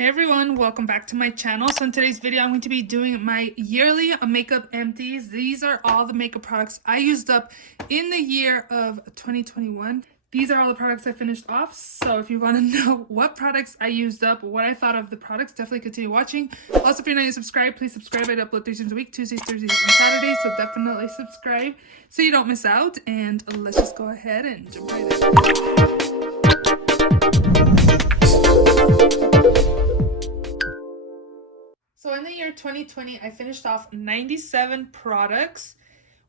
Hey everyone, welcome back to my channel. So in today's video, I'm going to be doing my yearly makeup empties. These are all the makeup products I used up in the year of 2021. These are all the products I finished off. So if you want to know what products I used up, what I thought of the products, definitely continue watching. Also, if you're not yet subscribed, please subscribe. I upload 3 times a week, Tuesdays, Thursdays, and Saturdays. So definitely subscribe so you don't miss out. And let's just go ahead and jump right in. So in the year 2020, I finished off 97 products,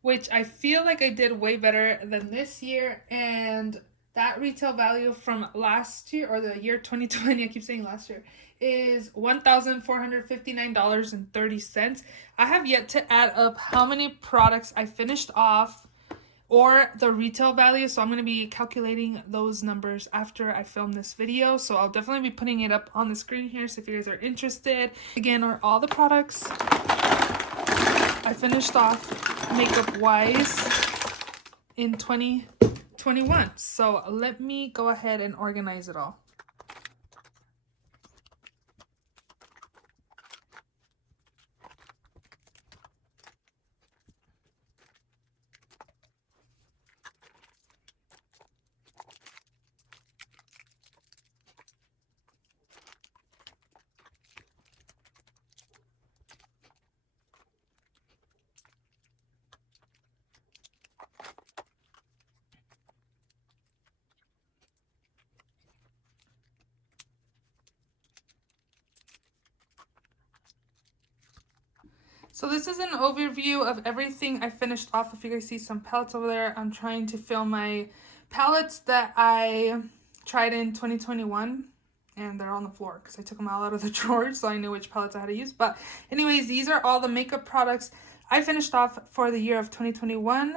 which I feel like I did way better than this year. And that retail value from last year, or the year 2020, I keep saying last year, is $1,459.30. I have yet to add up how many products I finished off or the retail value, so I'm going to be calculating those numbers after I film this video. So I'll definitely be putting it up on the screen here, so if you guys are interested. Again, are all the products I finished off makeup wise in 2021. So let me go ahead and organize it all. So this is an overview of everything I finished off. If you guys see some palettes over there, I'm trying to film my palettes that I tried in 2021. And they're on the floor because I took them all out of the drawer, so I knew which palettes I had to use. But anyways, these are all the makeup products I finished off for the year of 2021.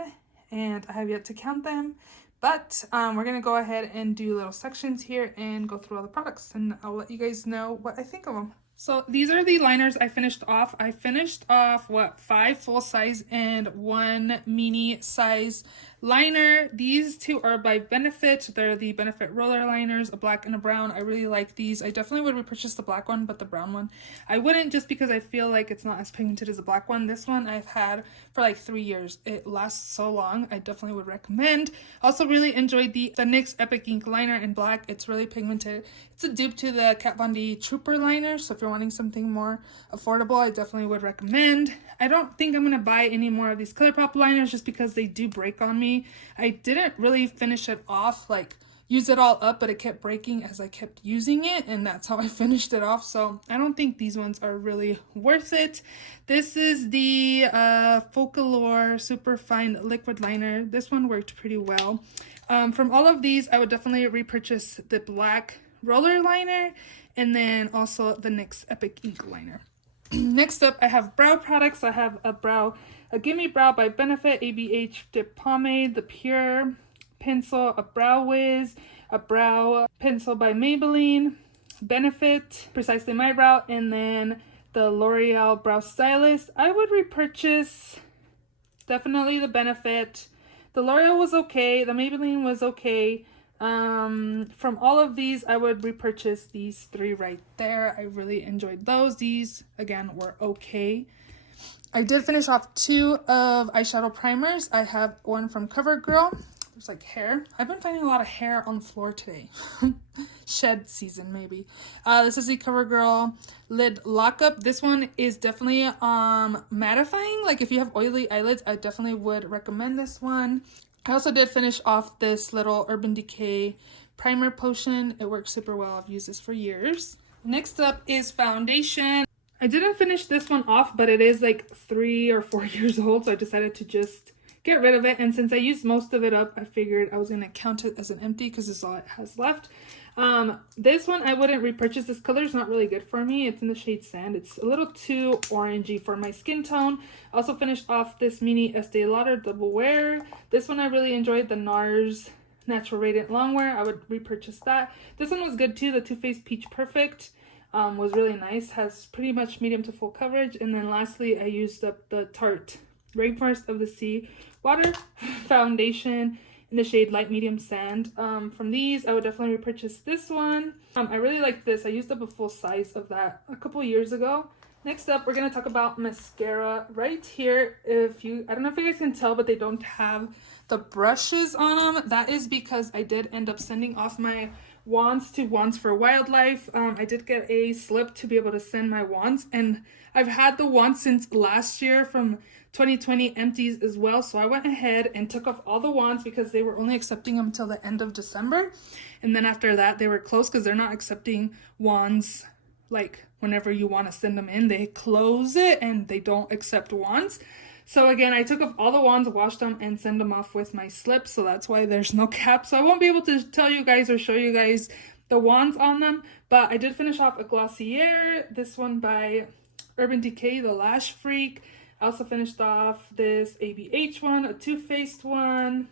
And I have yet to count them. But we're going to go ahead and do little sections here and go through all the products. And I'll let you guys know what I think of them. So these are the liners I finished off. I finished off, 5 full size and 1 mini size liner. These two are by Benefit. They're the Benefit roller liners, a black and a brown. I really like these. I definitely would repurchase the black one, but the brown one I wouldn't, just because I feel like it's not as pigmented as the black one. This one I've had for like 3 years. It lasts so long. I definitely would recommend. Also really enjoyed the NYX Epic Ink liner in black. It's really pigmented. It's a dupe to the Kat Von D Trooper liner, so if you're wanting something more affordable, I definitely would recommend. I don't think I'm going to buy any more of these ColourPop liners just because they do break on me. I didn't really finish it off, like use it all up, but it kept breaking as I kept using it, and that's how I finished it off. So I don't think these ones are really worth it. This is the Focalure Super Fine Liquid Liner. This one worked pretty well. From all of these, I would definitely repurchase the black roller liner and then also the NYX Epic Ink liner. Next up, I have brow products. I have a Gimme Brow by Benefit, ABH Dip Pomade, the Pure Pencil, a Brow Wiz, a brow pencil by Maybelline, Benefit, Precisely My Brow, and then the L'Oreal Brow Stylist. I would repurchase definitely the Benefit. The L'Oreal was okay. The Maybelline was okay. From all of these, I would repurchase these 3 right there. I really enjoyed those. These, again, were okay. I did finish off 2 of eyeshadow primers. I have one from CoverGirl. There's like hair. I've been finding a lot of hair on the floor today. Shed season, maybe. This is the CoverGirl Lid Lockup. This one is definitely mattifying. Like if you have oily eyelids, I definitely would recommend this one. I also did finish off this little Urban Decay primer potion. It works super well. I've used this for years. Next up is foundation. I didn't finish this one off, but it is like 3 or 4 years old, so I decided to just get rid of it. And since I used most of it up, I figured I was going to count it as an empty because this is all it has left. This one I wouldn't repurchase. This color is not really good for me. It's in the shade Sand. It's a little too orangey for my skin tone. I also finished off this mini Estee Lauder Double Wear. This one I really enjoyed, the NARS Natural Radiant Longwear. I would repurchase that. This one was good too. The Too Faced Peach Perfect was really nice. Has pretty much medium to full coverage. And then lastly, I used up the Tarte Rainforest of the Sea Water Foundation in the shade Light Medium Sand. From these, I would definitely repurchase this one. I really like this. I used up a full size of that a couple years ago. Next up, we're going to talk about mascara right here. I don't know if you guys can tell, but they don't have the brushes on them. That is because I did end up sending off my wands to Wands for Wildlife. I did get a slip to be able to send my wands, and I've had the wands since last year from 2020 Empties as well. So I went ahead and took off all the wands because they were only accepting them until the end of December. And then after that, they were closed because they're not accepting wands like whenever you want to send them in. They close it and they don't accept wands. So again, I took off all the wands, washed them, and send them off with my slip. So that's why there's no cap. So I won't be able to tell you guys or show you guys the wands on them. But I did finish off a Glossier. This one by Urban Decay, the Lash Freak. I also finished off this ABH one, a Too Faced one.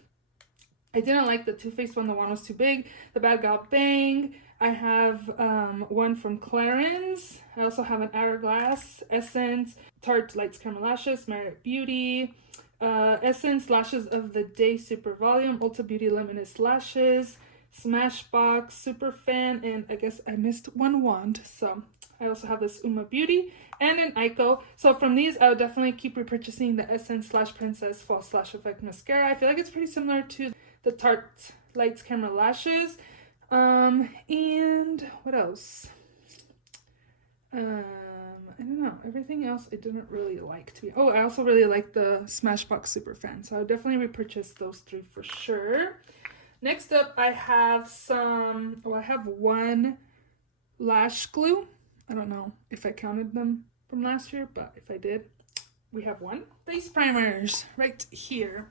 I didn't like the Too Faced one. The one was too big. The Bad Gal Bang. I have one from Clarins. I also have an Hourglass, Essence, Tarte Lights Caramel Lashes, Merit Beauty, Essence Lashes of the Day Super Volume, Ulta Beauty Luminous Lashes, Smashbox, Super Fan, and I guess I missed one wand. So I also have this Uma Beauty and an Ico. So from these, I would definitely keep repurchasing the Essence / Princess False Lash Effect Mascara. I feel like it's pretty similar to the Tarte Lights Caramel Lashes. And what else? I don't know. Everything else I didn't really like I also really like the Smashbox Super Fan. So I would definitely repurchase those three for sure. Next up, I have I have one lash glue. I don't know if I counted them from last year, but if I did, we have one. Face primers right here.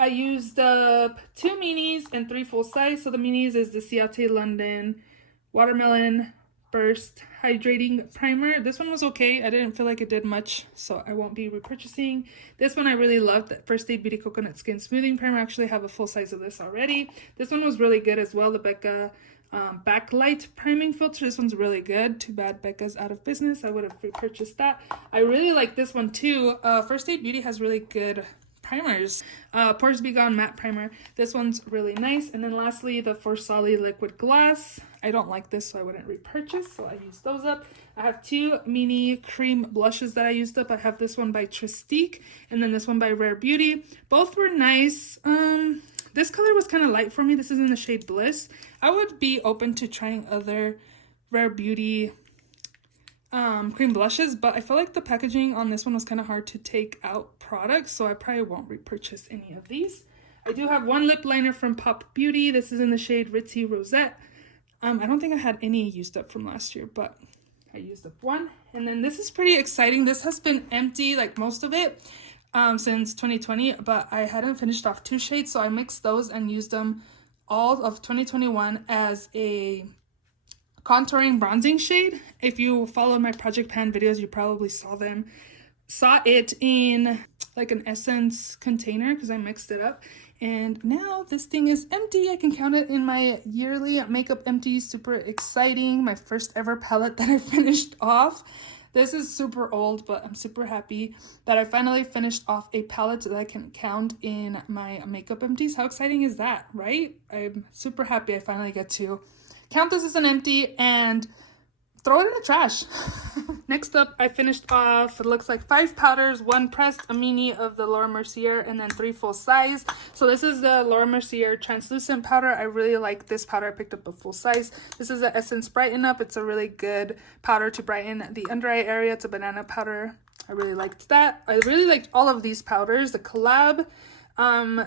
I used up 2 minis and 3 full size. So the minis is the Ciate London Watermelon Burst Hydrating Primer. This one was okay. I didn't feel like it did much, so I won't be repurchasing. This one I really loved. The First Aid Beauty Coconut Skin Smoothing Primer. I actually have a full size of this already. This one was really good as well. The Becca Backlight Priming Filter. This one's really good. Too bad Becca's out of business. I would have repurchased that. I really like this one too. First Aid Beauty has really good primers. Pores Be Gone Matte Primer. This one's really nice. And then lastly, the Forsali Liquid Glass. I don't like this, so I wouldn't repurchase, so I used those up. I have 2 mini cream blushes that I used up. I have this one by Tristique and then this one by Rare Beauty. Both were nice. This color was kind of light for me. This is in the shade Bliss. I would be open to trying other Rare Beauty cream blushes, but I feel like the packaging on this one was kind of hard to take out products, so I probably won't repurchase any of these. I do have one lip liner from Pop Beauty. This is in the shade Ritzy Rosette. I don't think I had any used up from last year, but I used up one. And then this is pretty exciting. This has been empty, like most of it, since 2020, but I hadn't finished off 2 shades, so I mixed those and used them all of 2021 as a contouring bronzing shade. If you followed my Project Pan videos, you probably saw it in like an essence container because I mixed it up. And now this thing is empty. I can count it in my yearly makeup empty. Super exciting. My first ever palette that I finished off. This is super old, but I'm super happy that I finally finished off a palette that I can count in my makeup empties. How exciting is that, right? I'm super happy I finally get to count this as an empty and throw it in the trash. Next up, I finished off, it looks like 5 powders, 1 pressed, a mini of the Laura Mercier, and then 3 full size. So this is the Laura Mercier translucent powder. I really like this powder. I picked up a full size. This is the Essence Brighten Up. It's a really good powder to brighten the under eye area. It's a banana powder. I really liked that. I really liked all of these powders. The Collab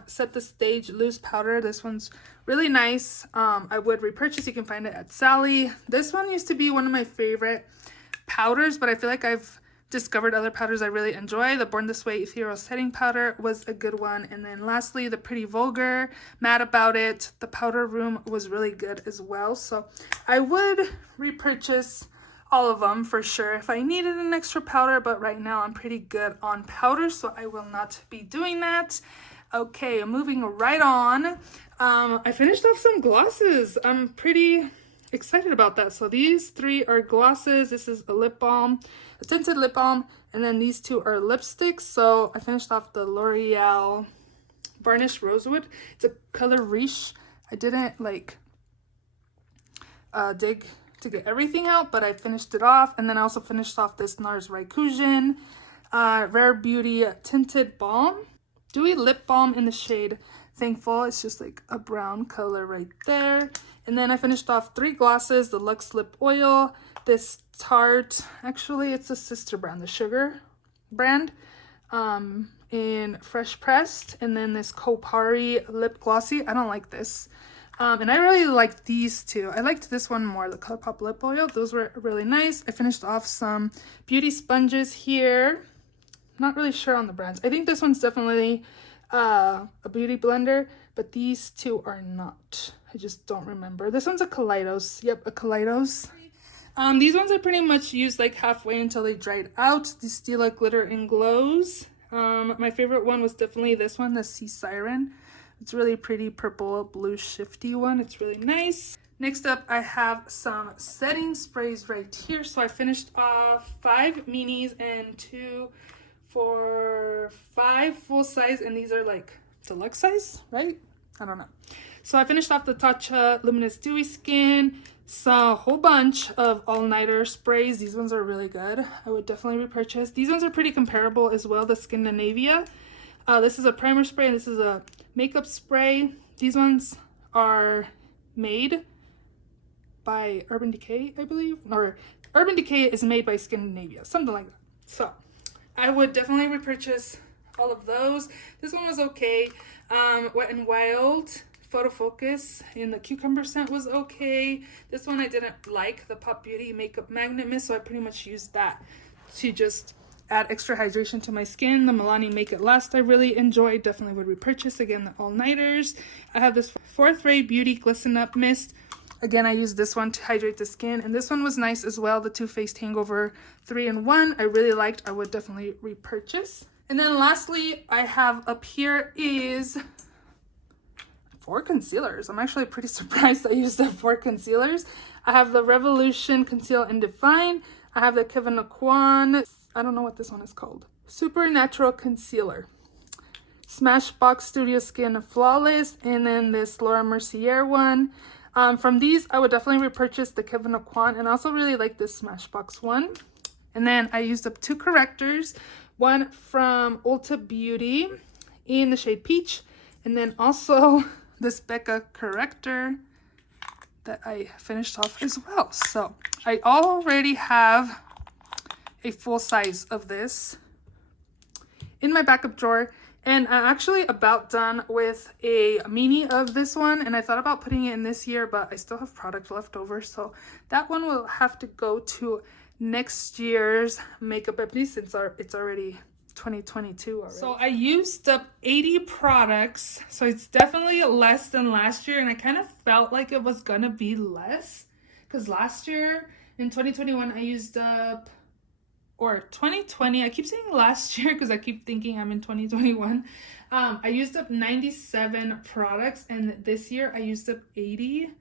Set the Stage loose powder. This one's really nice. I would repurchase. You can find it at Sally. This one used to be one of my favorite powders, but I feel like I've discovered other powders I really enjoy. The Born This Way Ethereal Setting Powder was a good one. And then lastly, the Pretty Vulgar Mad About It. The Powder Room was really good as well. So I would repurchase all of them for sure if I needed an extra powder, but right now I'm pretty good on powder, so I will not be doing that. Okay, moving right on. I finished off some glosses. I'm pretty excited about that. So these 3 are glosses. This is a lip balm, a tinted lip balm, and then these 2 are lipsticks. So I finished off the L'Oreal Varnished Rosewood. It's a color Riche. I didn't like dig to get everything out, but I finished it off. And then I also finished off this NARS Raikkoujin Rare Beauty Tinted Balm. Dewy Lip Balm in the shade Thankful. It's just like a brown color right there. And then I finished off 3 glosses, the Luxe Lip Oil, this Tarte, actually it's a sister brand, the Sugar brand, in Fresh Pressed, and then this Kopari Lip Glossy. I don't like this. And I really like these two. I liked this one more, the ColourPop Lip Oil. Those were really nice. I finished off some beauty sponges here. Not really sure on the brands. I think this one's definitely a beauty blender, but these two are not. I just don't remember. This one's a Kaleidos. Yep, a Kaleidos. These ones I pretty much used like halfway until they dried out. The Stila Glitter and Glows. My favorite one was definitely this one, the Sea Siren. It's really pretty purple, blue, shifty one. It's really nice. Next up, I have some setting sprays right here. So I finished off 5 minis and 2 for 5 full size, and these are like deluxe size, right? I don't know. So I finished off the Tatcha Luminous Dewy Skin, saw a whole bunch of all-nighter sprays. These ones are really good. I would definitely repurchase. These ones are pretty comparable as well, the Scandinavia. This is a primer spray, and this is a makeup spray. These ones are made by Urban Decay, I believe, or Urban Decay is made by Scandinavia, something like that. So I would definitely repurchase all of those. This one was okay. Wet n Wild Photo Focus in the cucumber scent was okay. This one I didn't like, the Pop Beauty Makeup Magnet Mist, so I pretty much used that to just add extra hydration to my skin. The Milani Make It Last I really enjoyed. Definitely would repurchase. Again, the all-nighters. I have this 4th Ray Beauty Glisten Up Mist. Again, I used this one to hydrate the skin, and this one was nice as well. The Too Faced Hangover 3-in-1 I really liked. I would definitely repurchase. And then lastly, I have up here is 4 concealers. I'm actually pretty surprised I used the 4 concealers. I have the Revolution Conceal and Define. I have the Kevyn Aucoin, I don't know what this one is called, Supernatural Concealer. Smashbox Studio Skin Flawless, and then this Laura Mercier one. From these, I would definitely repurchase the Kevyn Aucoin, and I also really like this Smashbox one. And then I used up 2 correctors, one from Ulta Beauty in the shade Peach, and then also this Becca corrector that I finished off as well. So I already have a full size of this in my backup drawer, and I'm actually about done with a mini of this one, and I thought about putting it in this year, but I still have product left over, so that one will have to go to next year's Makeup Empties since it's already 2022 already. So I used up 80 products, so it's definitely less than last year, and I kind of felt like it was gonna be less because last year in 2021 I used up, or 2020, I keep saying last year because I keep thinking I'm in 2021. I used up 97 products, and this year I used up 80.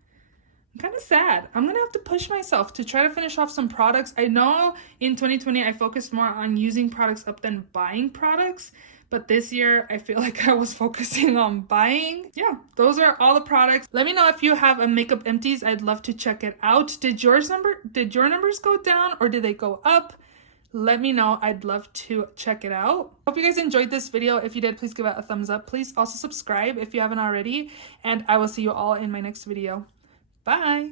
I'm kind of sad. I'm gonna have to push myself to try to finish off some products. I know in 2020 I focused more on using products up than buying products, but this year I feel like I was focusing on buying. Yeah, those are all the products. Let me know if you have a Makeup Empties. I'd love to check it out. Did your numbers go down or did they go up? Let me know. I'd love to check it out. Hope you guys enjoyed this video. If you did, please give it a thumbs up. Please also subscribe if you haven't already, and I will see you all in my next video. Bye!